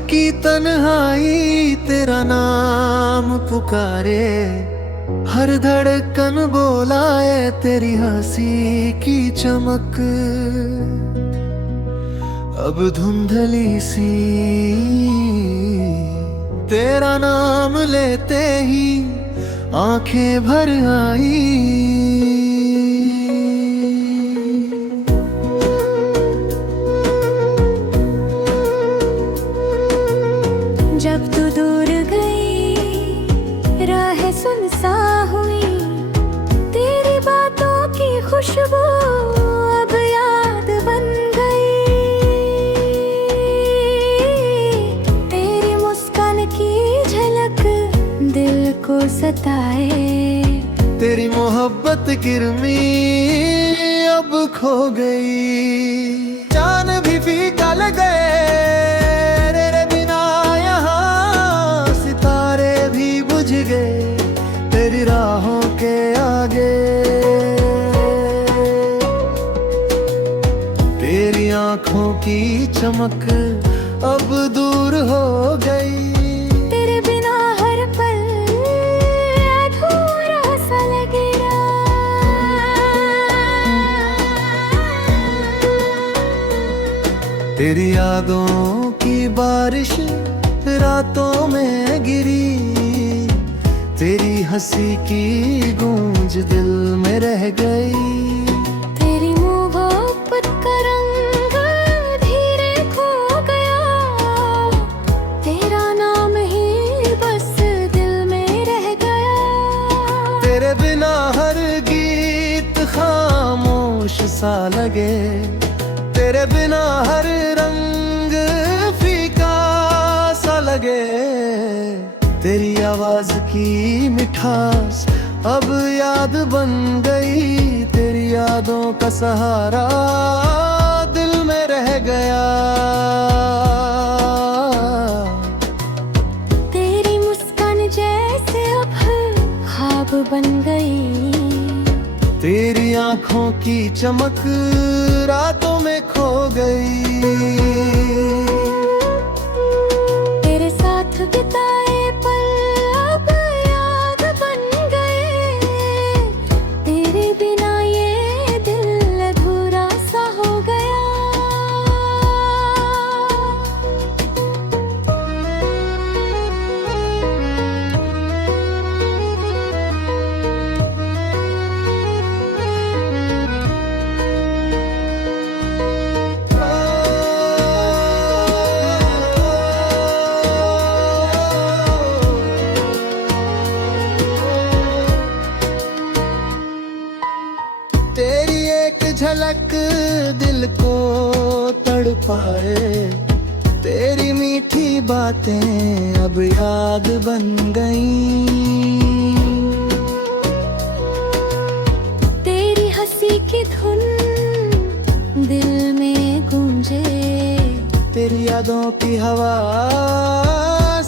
की तन्हाई तेरा नाम पुकारे, हर धड़कन बोलाए तेरी हंसी की चमक। अब धुंधली सी तेरा नाम लेते ही आंखें भर आई। जब तू दूर गई राह सुनसा हुई, तेरी बातों की खुशबू अब याद बन गई। तेरी मुस्कान की झलक दिल को सताए, तेरी मोहब्बत किरमी अब खो गई। चांद भी फीका लगे तेरे बिना, यहाँ सितारे भी बुझ गए तेरी राहों के आगे। तेरी आंखों की चमक अब दूर हो गई। तेरे बिना हर पल अधूरा सा लगेगा। तेरी यादों की बारिश रातों में गिरी, तेरी हंसी की गूंज दिल में रह गई। तेरी मोहब्बत का रंग धीरे खो गया, तेरा नाम ही बस दिल में रह गया। तेरे बिना हर गीत खामोश सा लगे, तेरे बिना हर रंग फीका सा लगे। तेरी आवाज की मिठास अब याद बन गई, तेरी यादों का सहारा दिल में रह गया। तेरी मुस्कान जैसे अब ख्वाब बन गई, तेरी आंखों की चमक रातों में खो गई। तेरे साथ बिताए पल अब याद बन गए, तेरे बिना ये दिल अधूरा सा हो गया। तेरी एक झलक दिल को तड़पाए, तेरी मीठी बातें अब याद बन गईं। तेरी हंसी की धुन दिल में गूंजे, तेरी यादों की हवा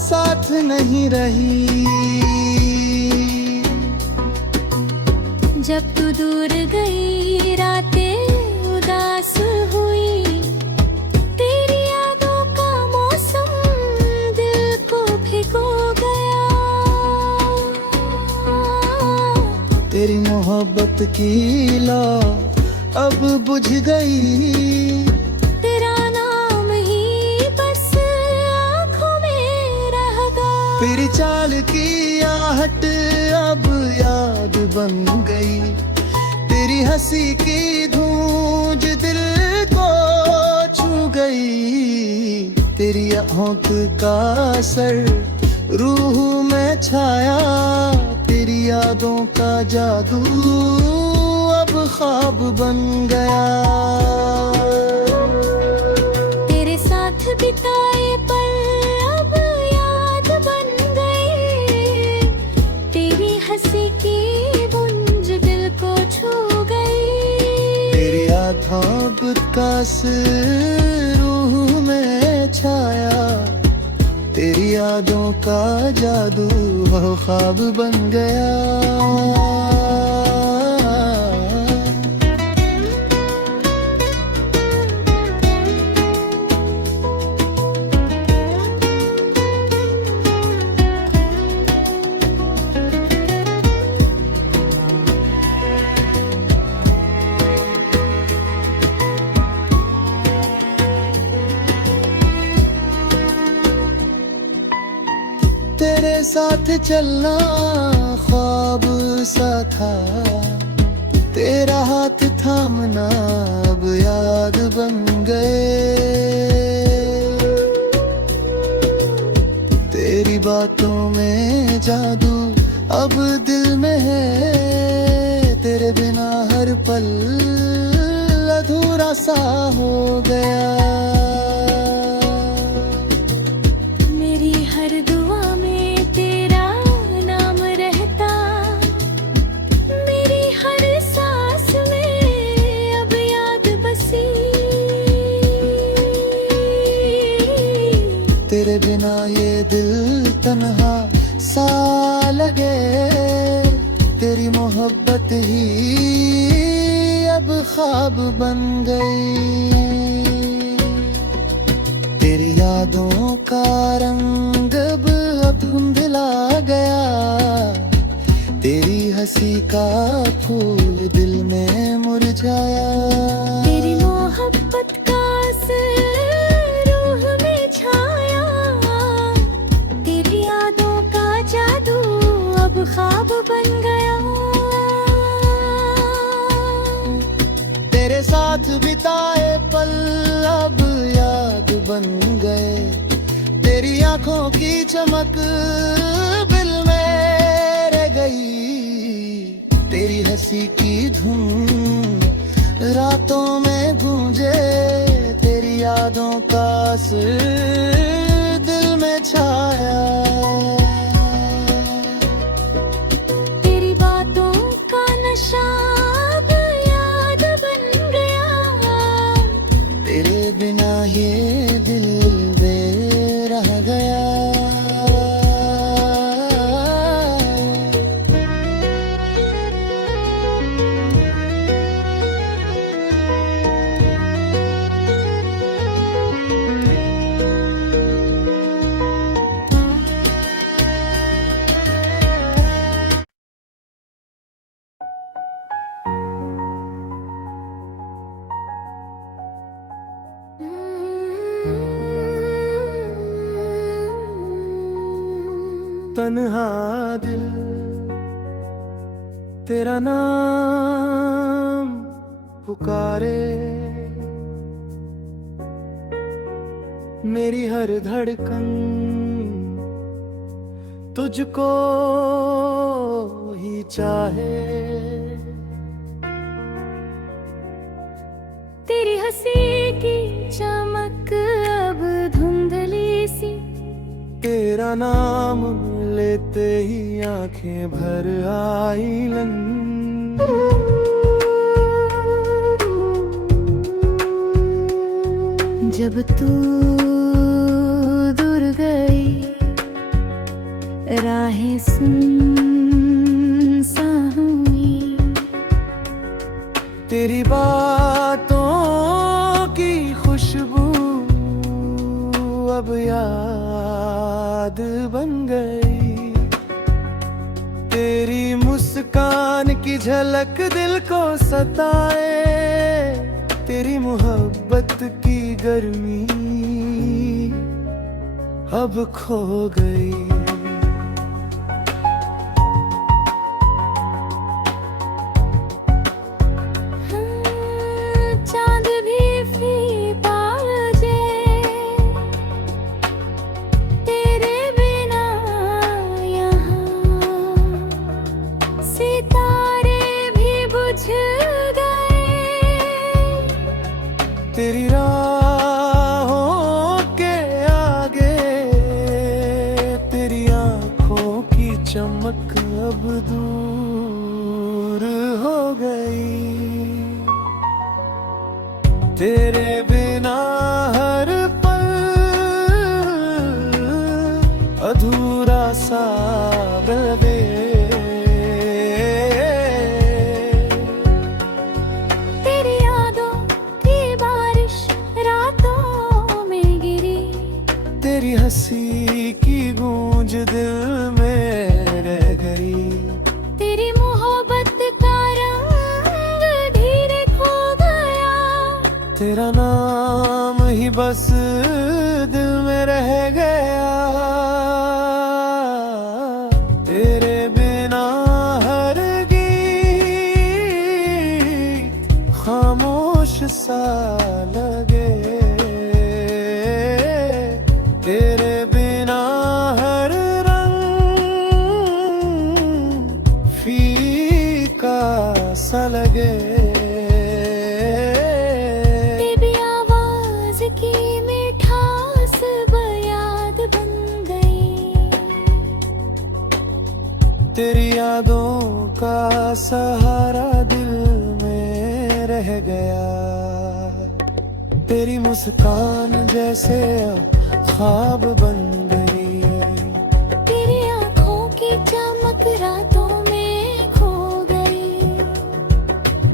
साथ नहीं रही। जब तू दूर गई रातें उदास हुई, तेरी यादों का मौसम दिल को भिगो गया। तेरी मोहब्बत की लौ अब बुझ गई, तेरा नाम ही बस आँखों में रह गया। तेरी चाल की आहट अब याद बन गई, तेरी हंसी की गूंज दिल को छू गई। तेरी होंठ का असर रूह में छाया, तेरी यादों का जादू अब ख्वाब बन गया। तेरे साथ बिताए पल अब याद बन गए, तेरी हंसी की गूंज दिल को छू गई। तेरी आँखों का असर रूह में छाया, तेरी यादों का जादू वो ख्वाब बन गया। साथ चलना ख्वाब सा था, तेरा हाथ थामना अब याद बन गए। तेरी बातों में जादू अब दिल में है, तेरे बिना हर पल अधूरा सा हो गया। मेरी हर दुआ में तेरा नाम रहता, मेरी हर सांस में अब याद बसी। तेरे बिना ये दिल तन्हा सा लगे, तेरी मोहब्बत ही अब ख्वाब बन गई। तेरी यादों का रंग अब धुंधला गया, तेरी हंसी का फूल दिल में मुरझाया। तेरी मोहब्बत का असर रूह में छाया, तेरी यादों का जादू अब ख्वाब बन गया। तेरे साथ बिताए पल अब याद बन गए, तेरी आंखों की चमक दिल में रह गई। तेरी हंसी की धुन रातों में गूंजे, तेरी यादों का असर दिल में छाया। तेरी बातों का नशा अब याद बन गया, तेरे बिना ये दिल रह गया। तन्हा दिल तेरा नाम पुकारे, मेरी हर धड़कन तुझको ही चाहे। तेरी हंसी की चमक अब धुंधली सी, तेरा नाम लेते ही आंखें भर आई लन। जब तू दूर गई, राहें सुनसान हुई, तेरी बातों की खुशबू अब याद बन गई। तेरी मुस्कान की झलक दिल को सताए, तेरी मोहब्बत की गर्मी अब खो गई। चांद भी फीका जे तेरे बिना यहाँ, सितारे भी बुझ गए। तेरी राहों के आगे तेरी आंखों की चमक अब दूर हो गई। तेरे बिना हर पल अधूरा सा लगे। तेरी यादों की बारिश रातों में गिरी, तेरी हंसी की गूंज दिल में रह गई। तेरी मोहब्बत का रंग धीरे खो गया, तेरा नाम ही बस दिल में रह गया। फीका सा लगे। तेरी आवाज की मिठास याद बन गई। तेरी यादों का सहारा दिल में रह गया। तेरी मुस्कान जैसे ख्वाब बन गई। तेरी आंखों की चमक रातों में खो गई।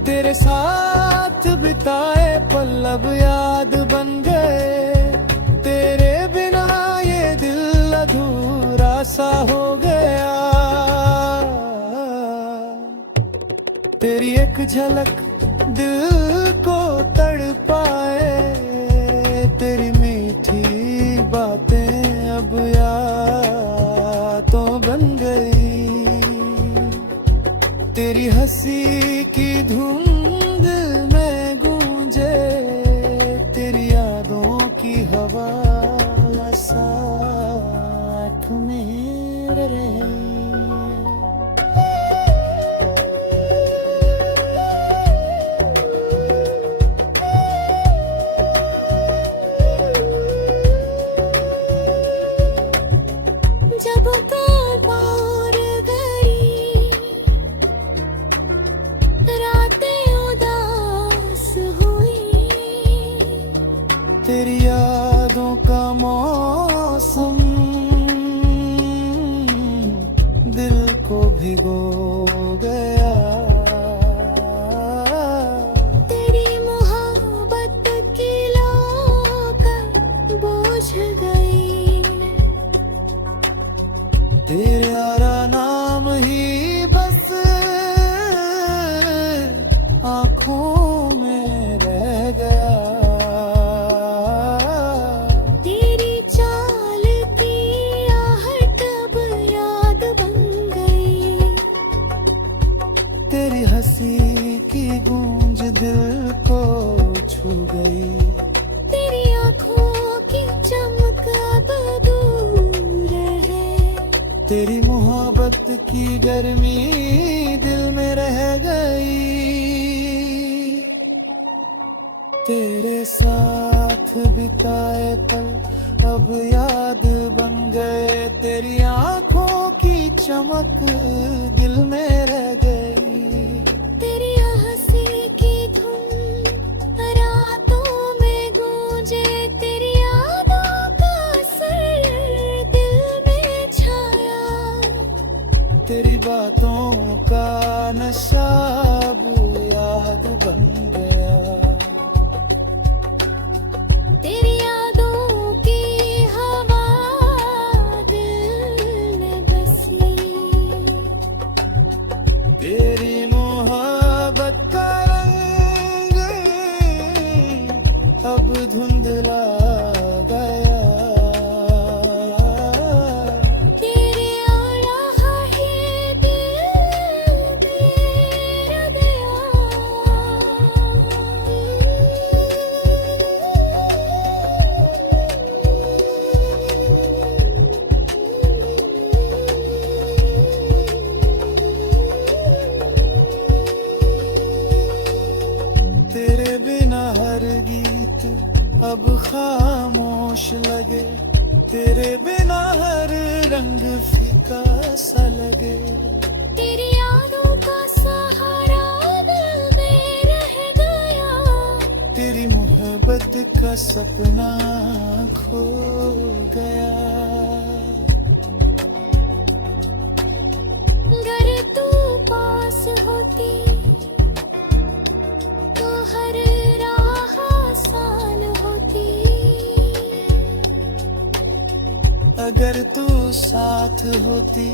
तेरे साथ बिताए पल अब याद बन गए। तेरे बिना ये दिल अधूरा सा हो गया। तेरी एक झलक दिल को तड़पाए। तेरी मीठी बातें अब यादों बन गई। तेरी हंसी की धुंध में गूंजे। तेरी यादों की हवा साथ में रहे। जब तक और गई रातें उदास हुई। तेरी यादों का मौसम दिल को भिगो गया। तेरी मोहब्बत की लौकर बोझ गई। तेरा नाम ही बस आँखों में रह गया। तेरी चाल की आहट अब याद बन गई। तेरी हंसी की गूंज दिल को छू गई। तेरी आंखों की चमक अब दूर है। तेरी मोहब्बत की गर्मी दिल में रह गई। तेरे साथ बिताए पल अब याद बन गए। तेरी आंखों की चमक दिल में रह गई। तेरी हंसी की धुन रातों में गूंजे। तेरी यादों का असर दिल में छाया। तेरी बातों का नशा अब याद बन गया। तेरी यादों की हवा दिल में बसी। तेरी मोहब्बत का रंग अब धुंधला गया। तेरे आया है दिल मेरा गया। तेरे बिना हर गीत अब खामोश लगे। तेरे बिना हर रंग फीका सा लगे। तेरी यादों का सहारा दिल में रह गया। तेरी मोहब्बत का सपना खो गया। अगर तू पास होती तो हर राह आसान होती। अगर तू साथ होती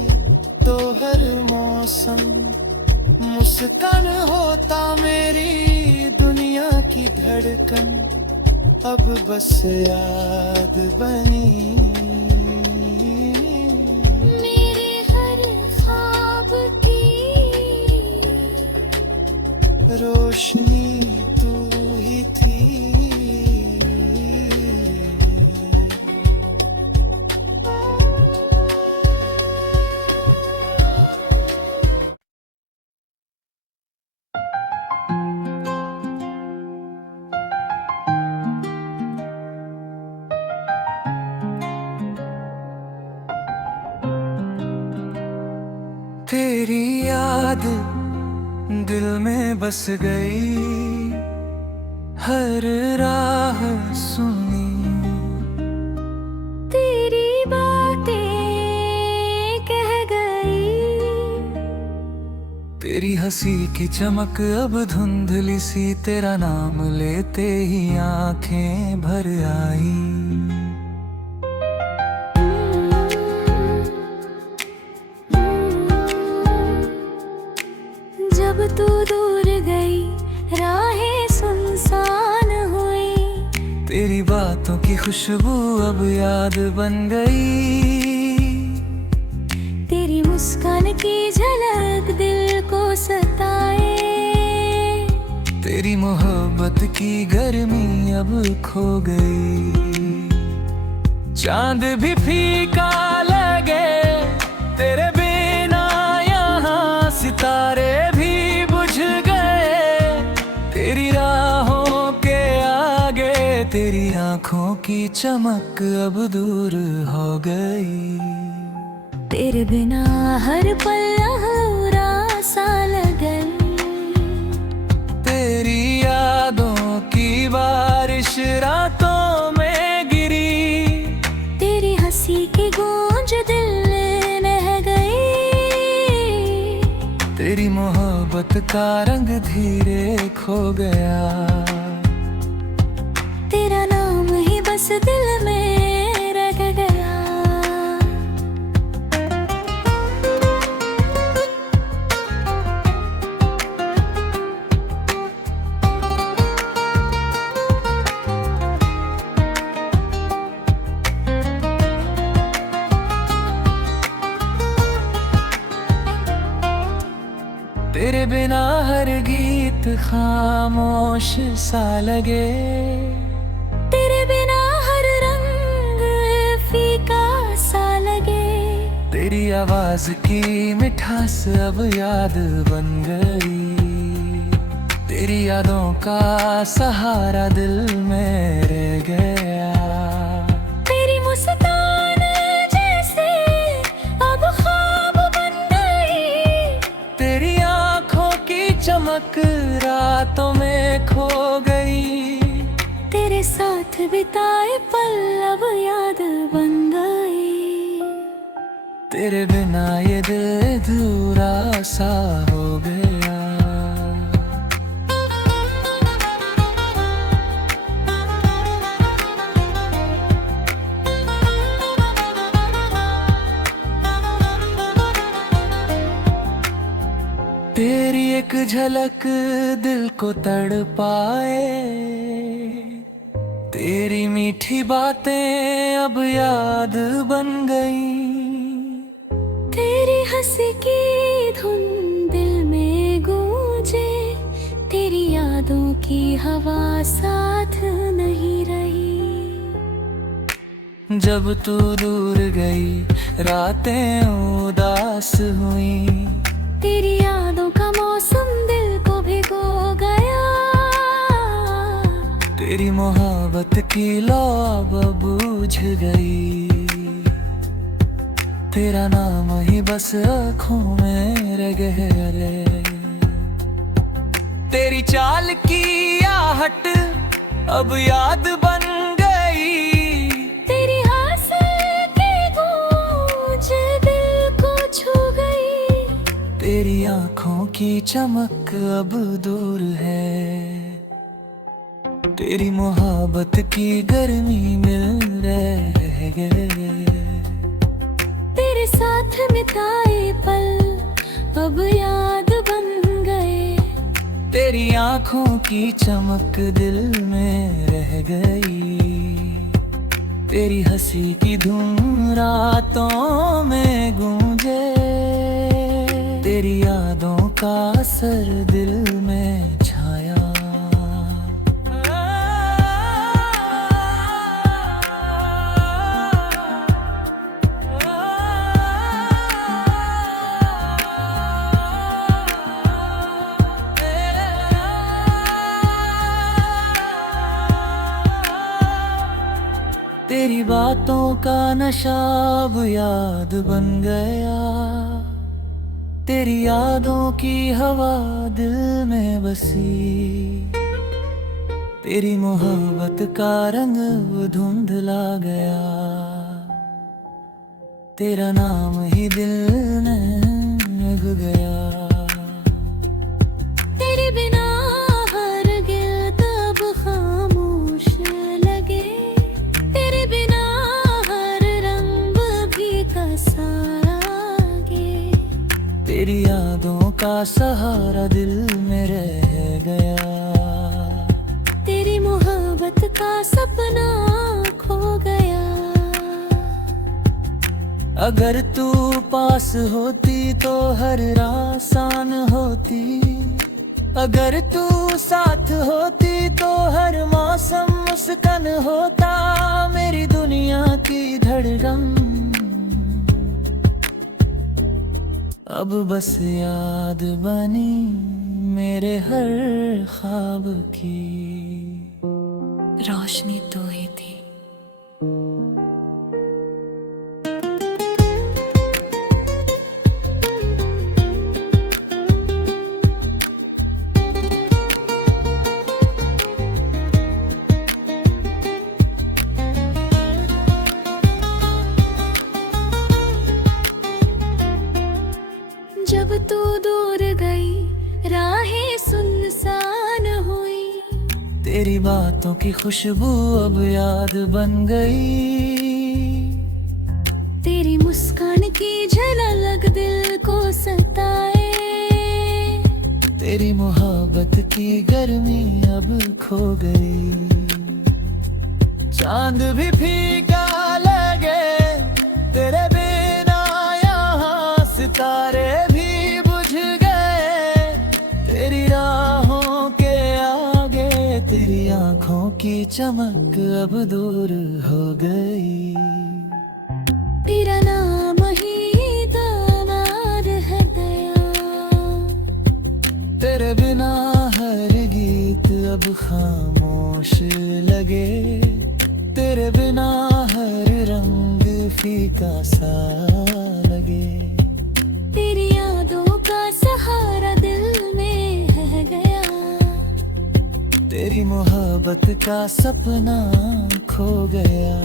तो हर मौसम मुस्कान होता। मेरी दुनिया की धड़कन अब बस याद बनी। मेरे हर ख्वाब की रोशनी तू ही थी। तेरी याद दिल में बस गई, हर राह सुनी, तेरी बातें कह गई, तेरी हंसी की चमक अब धुंधली सी, तेरा नाम लेते ही आंखें भर आई। जब तू दूर गई राहें सुनसान हुई, तेरी बातों की खुशबू अब याद बन गई, तेरी मुस्कान की झलक दिल को सताए, तेरी मोहब्बत की गर्मी अब खो गई। चांद भी फीका लगे तेरे बिना, यहाँ सितारे भी बुझ गए, तेरी राहों के आगे तेरी आंखों की चमक अब दूर हो गई। तेरे बिना हर पल अधूरा सा लगन, तेरी यादों की बारिश रातों में गिरी, तेरी हंसी की गूंज दिल में बह गई, तेरी मोहब्बत का रंग धीरे खो गया, तेरा नाम ही बस दिल में रह गया। तेरे बिना हर गीत खामोश सा लगे, तेरे बिना हर रंग फीका सा लगे, तेरी आवाज की मिठास अब याद बन गई, तेरी यादों का सहारा दिल में रह गया, तेरी मुस्कान जैसे अब ख्वाब बन गई, तेरी आंखों की चमक रातों में खो गई, तेरे साथ बिताए पल अब याद बन गई, तेरे बिना ये दिल अधूरा सा हो गया। तेरी एक झलक दिल को तड़पाए, तेरी मीठी बातें अब याद बन गई, तेरी हंसी की धुन दिल में गूंजे, तेरी यादों की हवा साथ नहीं रही, जब तू दूर गई रातें उदास हुई, तेरी यादों का मौसम दिल को भिगो गया, तेरी मोहब्बत की लौ अब बुझ गई, तेरा नाम ही बस आँखों में रह गया, तेरी चाल की आहट अब याद बन गई, तेरी हंसी की गूंज दिल को छू गई, तेरी आंखों की चमक अब दूर है, तेरी मोहब्बत की गर्मी मिल रह गए, तेरे साथ बिताए पल अब याद बन गए, तेरी आंखों की चमक दिल में रह गई, तेरी हंसी की धुन रातों में गूंजे, तेरी यादों का असर दिल में छाया। तेरी बातों का नशा अब याद बन गया, तेरी यादों की हवा दिल में बसी, तेरी मोहब्बत का रंग वो धुंधला गया, तेरा नाम ही दिल में रह गया। तेरे बिना हर गिल्त अब खामोश लगे, तेरे बिना हर रंग भी कसारा गे, तेरी यादों का सहारा दिल में रह गया, तेरी मोहब्बत का सपना खो गया। अगर तू पास होती तो हर राह आसान होती, अगर तू साथ होती तो हर मौसम मुस्कान होता, मेरी दुनिया की धड़कन अब बस याद बनी मेरे हर ख्वाब की। रोशनी तो ही थी। जब तू दूर गई राहें सुनसान हुई, तेरी बातों की खुशबू अब याद बन गई, तेरी मुस्कान की झलक दिल को सताए, तेरी मोहब्बत की गर्मी अब खो गई। चांद भी फीका लगे तेरे बिना, यहाँ सितारे भी बुझ गए, तेरी राहों के आगे तेरी आंखों की चमक अब दूर हो गई, तेरा नाम ही दामाद है दया, तेरे बिना हर गीत अब खामोश लगे, तेरे बिना हर रंग फीका सा लगे, तेरी यादों का सहारा दिल में है गया, तेरी मोहब्बत का सपना खो गया,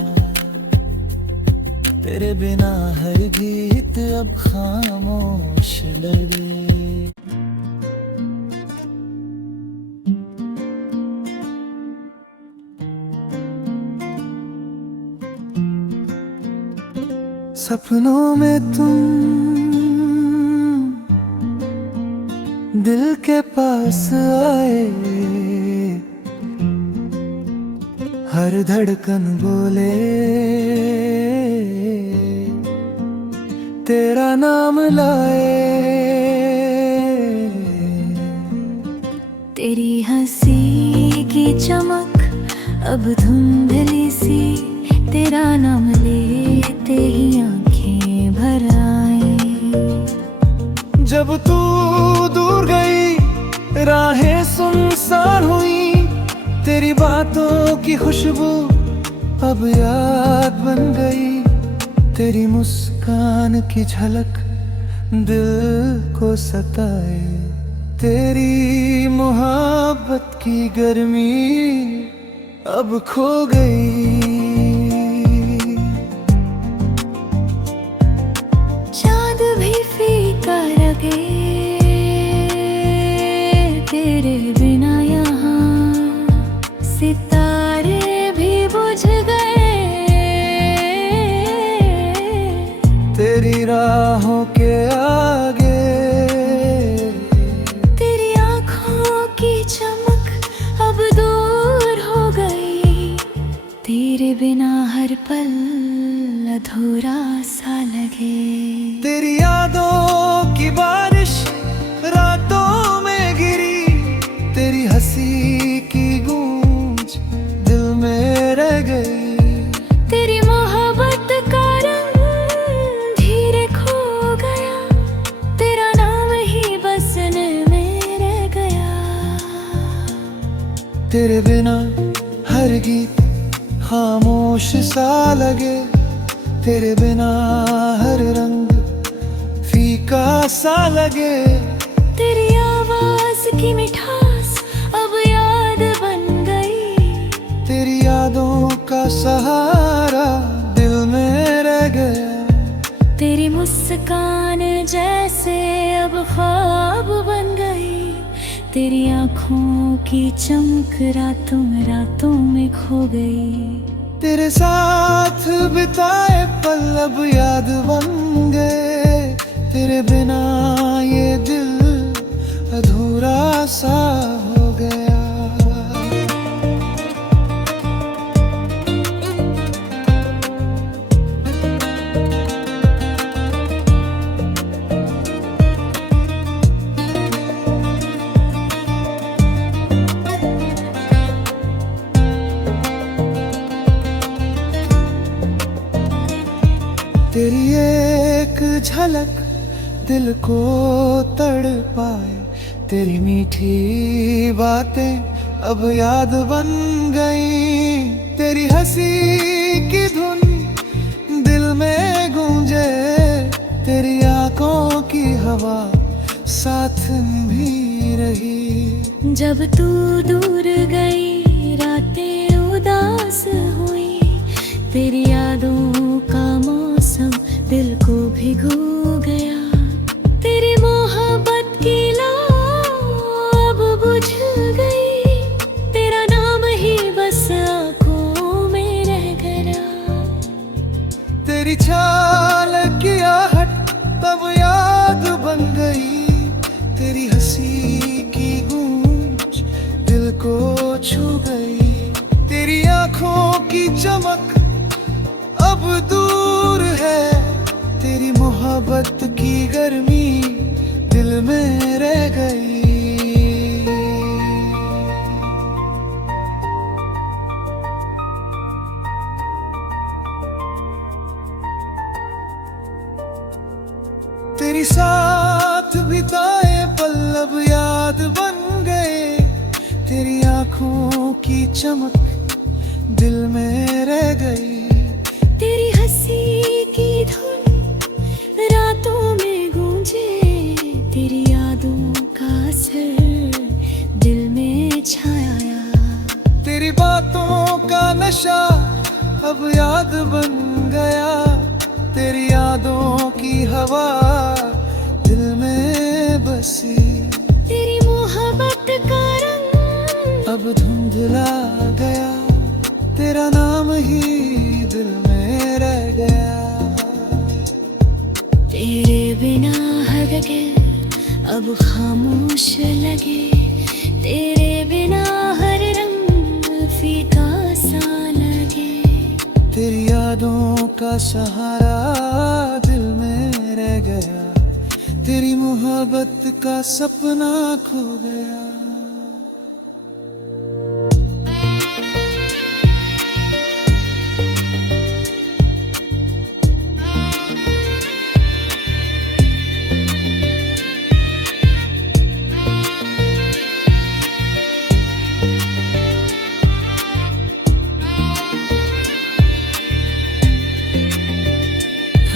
तेरे बिना हर गीत अब खामोश लगे। सपनों में तुम दिल के पास आए, हर धड़कन बोले तेरा नाम लाए, तेरी हंसी की चमक अब धुंधली सी, तेरा नाम लेते ही आंखें भर आए। जब तू दूर गई राहें सुनसान हुई, तेरी बातों की खुशबू अब याद बन गई, तेरी मुस्कान की झलक दिल को सताए, तेरी मोहब्बत की गर्मी अब खो गई। चांद भी फीका लगे तेरे बिना, यहाँ सितारे भी बुझ गए, तेरी राहों के आगे तेरी आँखों की चमक अब दूर हो गई, तेरे बिना हर पल अधूरा सा लगे, तेरी यादों की बारिश रातों में गिरी, तेरी हंसी की गूंज दिल में रह गई, तेरी मोहब्बत का रंग धीरे खो गया, तेरा नाम ही बसने में रह गया, तेरे बिना हर गीत खामोश सा लगे, तेरे बिना हर रंग फीका फीका सा लगे। तेरी आवाज की मिठास अब याद बन गई। तेरी यादों का सहारा दिल में रह गया। तेरी मुस्कान जैसे अब ख्वाब बन गई। तेरी आँखों की चमक रातों में खो गई। तेरे साथ बिताए पल अब याद बन गए। तेरे बिना ये दिल अधूरा सा हो गया। तेरी एक झलक दिल को तड़पाए। तेरी मीठी बातें अब याद बन गई। तेरी हंसी की धुन दिल में गूंजे। तेरी आंखों की हवा साथ भी रही। जब तू दूर गई रातें उदास हुई। तेरी यादों का मौसम दिल को भिगो गया। तेरी मोहब्बत की लौ अब बुझ गई। तेरा नाम ही बस आँखों में रह गया। तेरी चाल की आहट तब याद बन गई। तेरी हंसी की गूंज दिल को छू गई। तेरी आंखों की चमक अब दूर है। तेरी मोहब्बत की गर्मी दिल में रह गई। तेरी साथ बिताए पल अब याद बन गए। तेरी आंखों की चमक दिल में रह गई। तेरी हंसी की धुन रातों में गूंजे। तेरी यादों का असर दिल में छाया। तेरी बातों का नशा अब याद बन गया। तेरी यादों की हवा दिल में बसी। तेरी मोहब्बत का रंग अब धुंधला गया। तेरा नाम ही दिल में रह गया। तेरे बिना हर जगह अब खामोश लगे। तेरे बिना हर रंग फीका सा लगे। तेरी यादों का सहारा दिल में रह गया। तेरी मोहब्बत का सपना खो गया।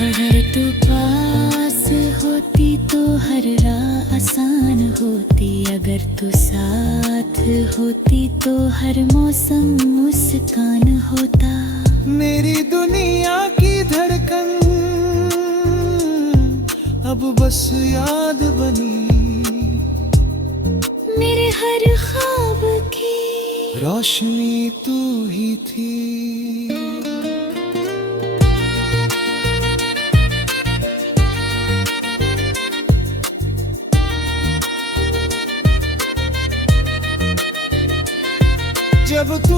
अगर तू पास होती तो हर राह आसान होती। अगर तू साथ होती तो हर मौसम मुस्कान होता। मेरी दुनिया की धड़कन अब बस याद बनी। मेरे हर ख्वाब की रोशनी तू ही थी। जब तू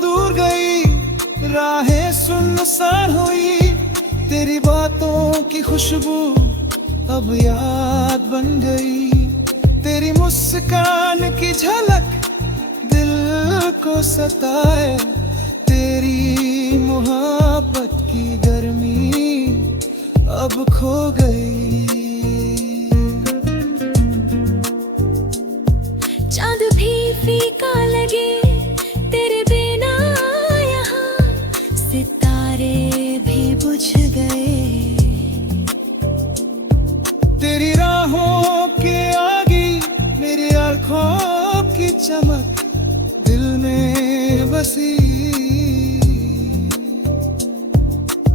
दूर गई राहें सुनसान हुई। तेरी बातों की खुशबू अब याद बन गई। तेरी मुस्कान की झलक दिल को सताए। तेरी मोहब्बत की गर्मी अब खो गई। चांद भी फीका लगे तेरे बिना। यहाँ सितारे भी बुझ गए। चमक दिल में बसी।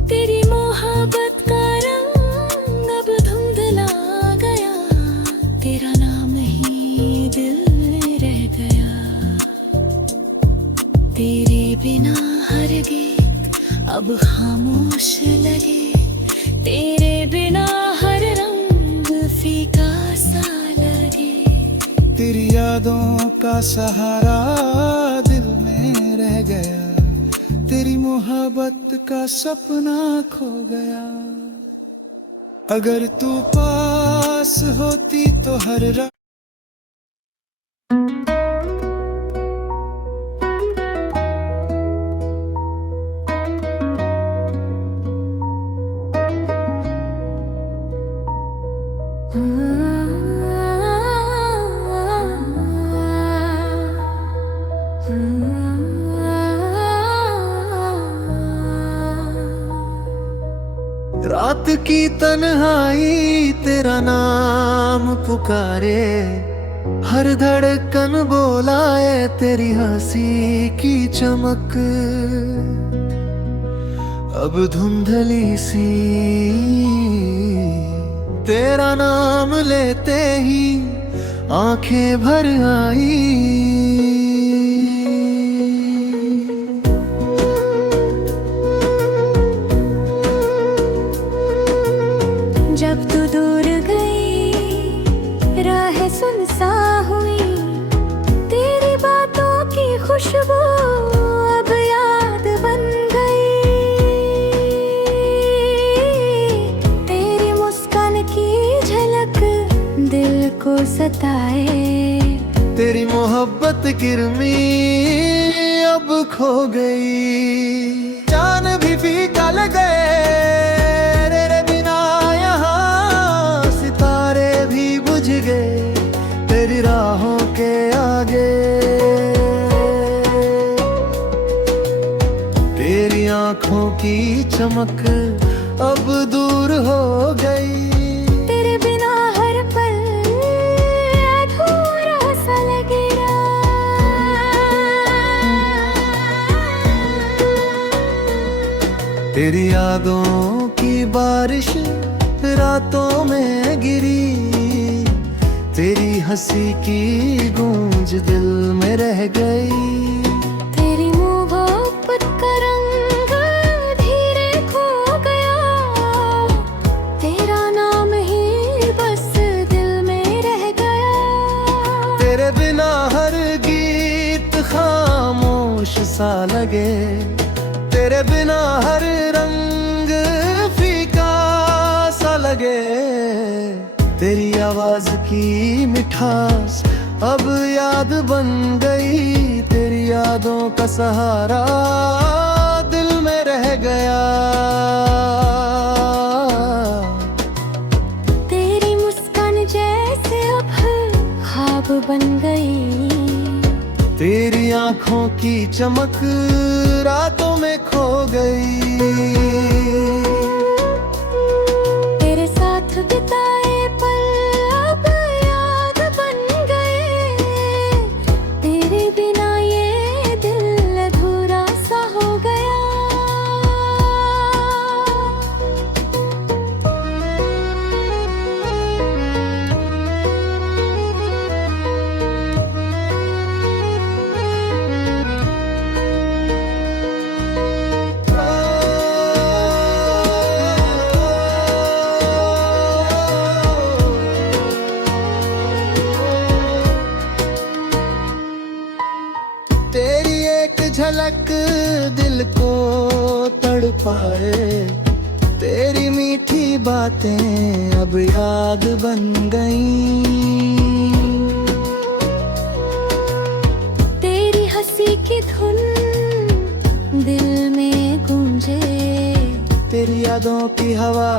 तेरी मोहब्बत का रंग अब धुंधला गया, तेरा नाम ही दिल में रह गया। तेरे बिना हर गीत अब खामोश लगे, तेरे बिना हर रंग फीका सा लगे। तेरी यादों का सहारा दिल में रह गया, तेरी मोहब्बत का सपना खो गया। अगर तू पास होती तो हर रात रात की तन्हाई तेरा नाम पुकारे, हर धड़कन बोलाए तेरी हंसी की चमक। अब धुंधली सी तेरा नाम लेते ही आंखें भर आई। जब तू दूर गई राह सुनसा हुई, तेरी बातों की खुशबू अब याद बन गई। तेरी मुस्कान की झलक दिल को सताए, तेरी मोहब्बत किरमी अब खो गई। जान भी फीका लगे तेरे बिना, यहाँ सितारे भी बुझ गए तेरी राहों के आगे। तेरी आंखों की चमक अब दूर हो गई, तेरे बिना हर पल अधूरा सा लगेगा। तेरी यादों की बारिश रातों में गिरी, तेरी हंसी की गूंज दिल में रह गई। तेरी मोहब्बत का रंग धीरे खो गया, तेरा नाम ही बस दिल में रह गया। तेरे बिना हर गीत खामोश सा लगे, तेरे बिना हर रंग फीका सा लगे। तेरी आवाज की मिठास अब याद बन गई, तेरी यादों का सहारा दिल में रह गया। तेरी मुस्कान जैसे अब ख्वाब बन गई, तेरी आंखों की चमक रातों में खो गई। तेरे साथ बिताए पल अब याद बन गए, तेरे बिना ये दिल अधूरा सा हो गया। तेरी एक झलक दिल को तड़पाए, तेरी मीठी बातें अब याद बन गईं। तेरी हंसी की धुन दिल में गूंजे, तेरी यादों की हवा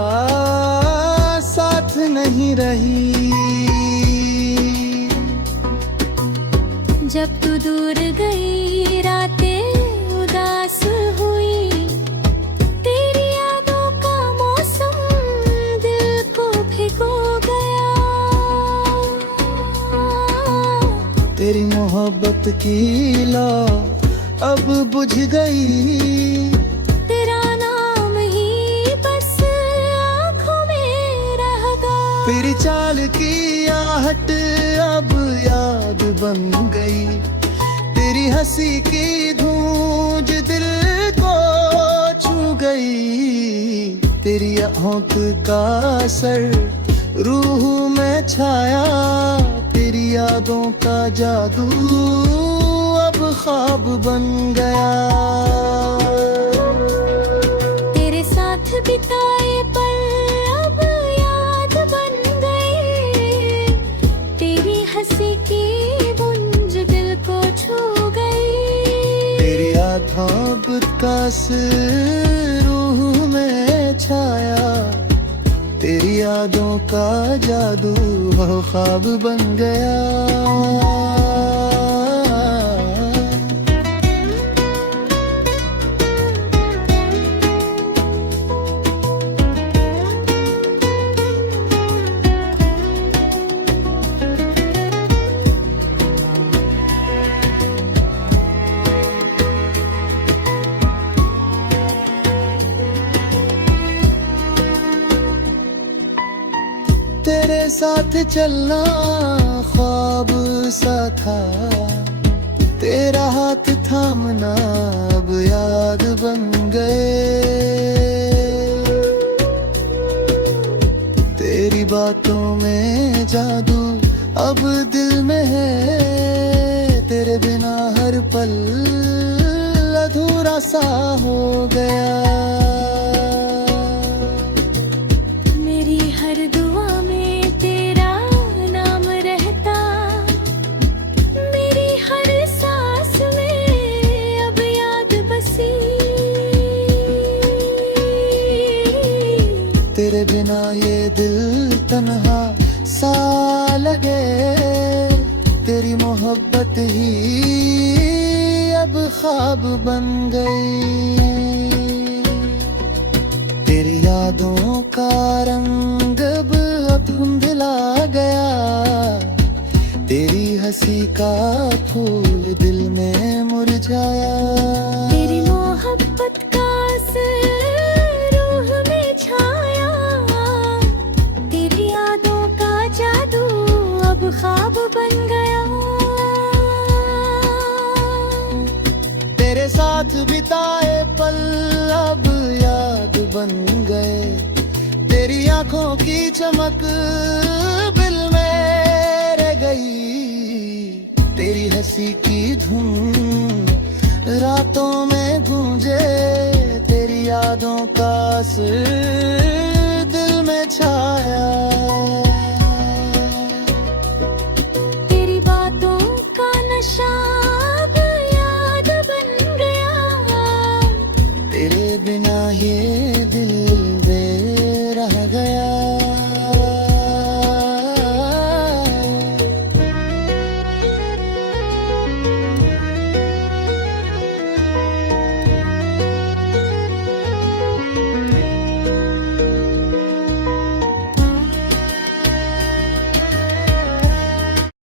साथ नहीं रही। जब तू दूर गई रातें उदास हुई, तेरी यादों का मौसम दिल को भिगो गया। तेरी मोहब्बत की लौ अब बुझ गई। तेरा नाम ही बस आँखों में रह गया। तेरी चाल की आहट अब याद बन गई। तेरी हंसी की गूंज दिल को छू गई। तेरी होंठ का असर रूह में छाया। तेरी यादों का जादू अब ख्वाब बन गया। तेरे साथ बिताए पल अब याद बन गए। तेरी हंसी की गूंज दिल को छू गई। तेरी आँखों का असर रूह में छाया। तेरी यादों का जादू वो ख्वाब बन गया। तेरे साथ चलना ख्वाब सा था। तेरा हाथ थामना अब याद बन गए। तेरी बातों में जादू अब दिल में है। तेरे बिना हर पल अधूरा सा हो गया। मेरी हर दुआ में तेरा नाम रहता। मेरी हर सांस में अब याद बसी। तेरे बिना ये दिल तन्हा सा लगे। तेरी मोहब्बत ही अब ख्वाब बन गई। तेरी यादों का रंग अब धुंधला गया। तेरी हंसी का फूल दिल में मुरझाया। तेरी मोहब्बत का असर रूह में छाया। तेरी यादों का जादू अब ख्वाब बन गया। तेरे साथ बिताए पल अब याद बन गए। तेरी आंखों की चमक